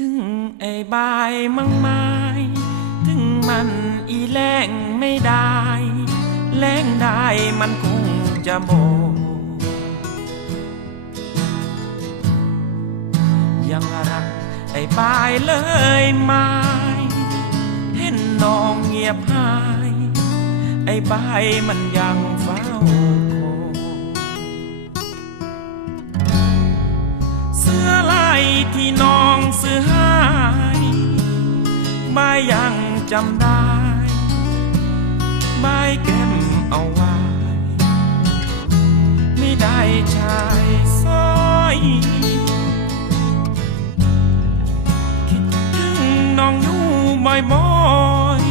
ถึงไอ้บายมั่งไม้ถึงมันอีแรงไม่ได้ แรงได้มันคงจะโบยังรักไอ้บายเลยไม่เห็นน้องเงียบหาย ไอ้บายมันยังเฝ้า จำได้ใบแก้มเอาไว้ไม่ได้ชายสร้อยคิดถึงน้องอยู่บ่อย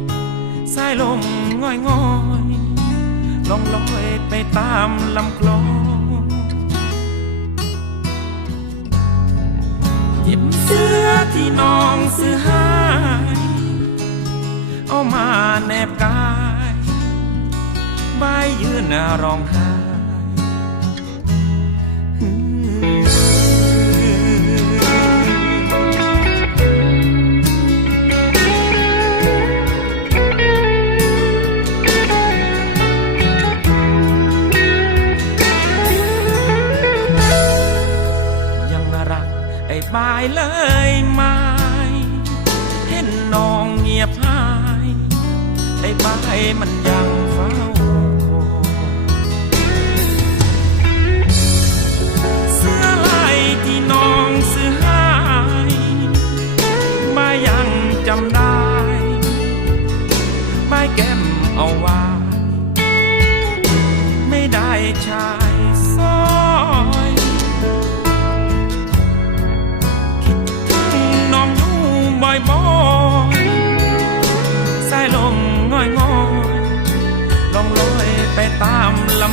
ๆสายลมง่อยง่อยลองลอยไปตามลำคลองหยิบเสื้อที่น้องซื้อให้ มาแนบกายใบยืนร้องไห้ยังรักไอ้บายเลยไหมเห็นน้องเงียบหาย ไอ้บาย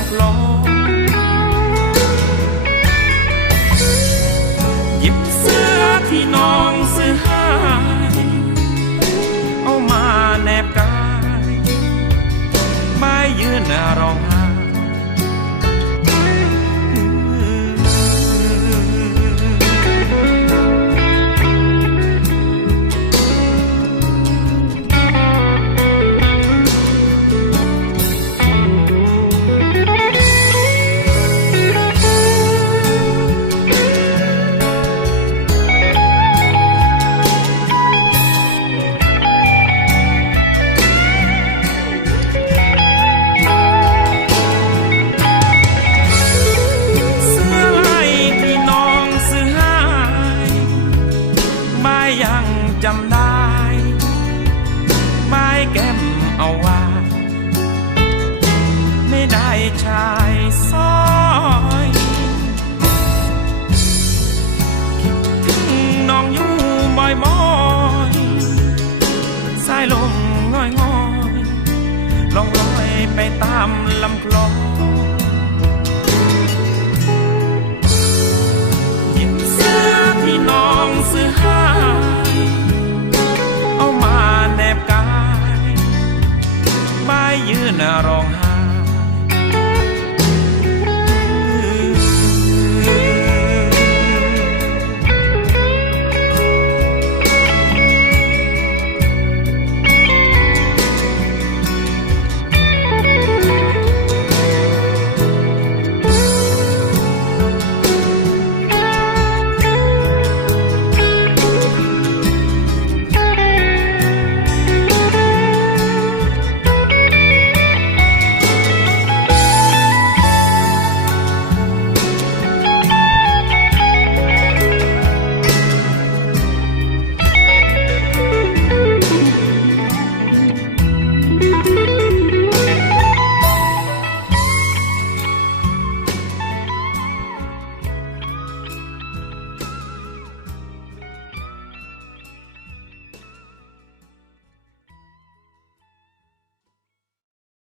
some. ยังจำได้ ไม้แก้มเอาว่า ไม่ได้ชายซอยน้องอยู่บ่อยมอยสายลมง่อยง่อยลองลอยไปตามลำคลอง ยืนร้องไห้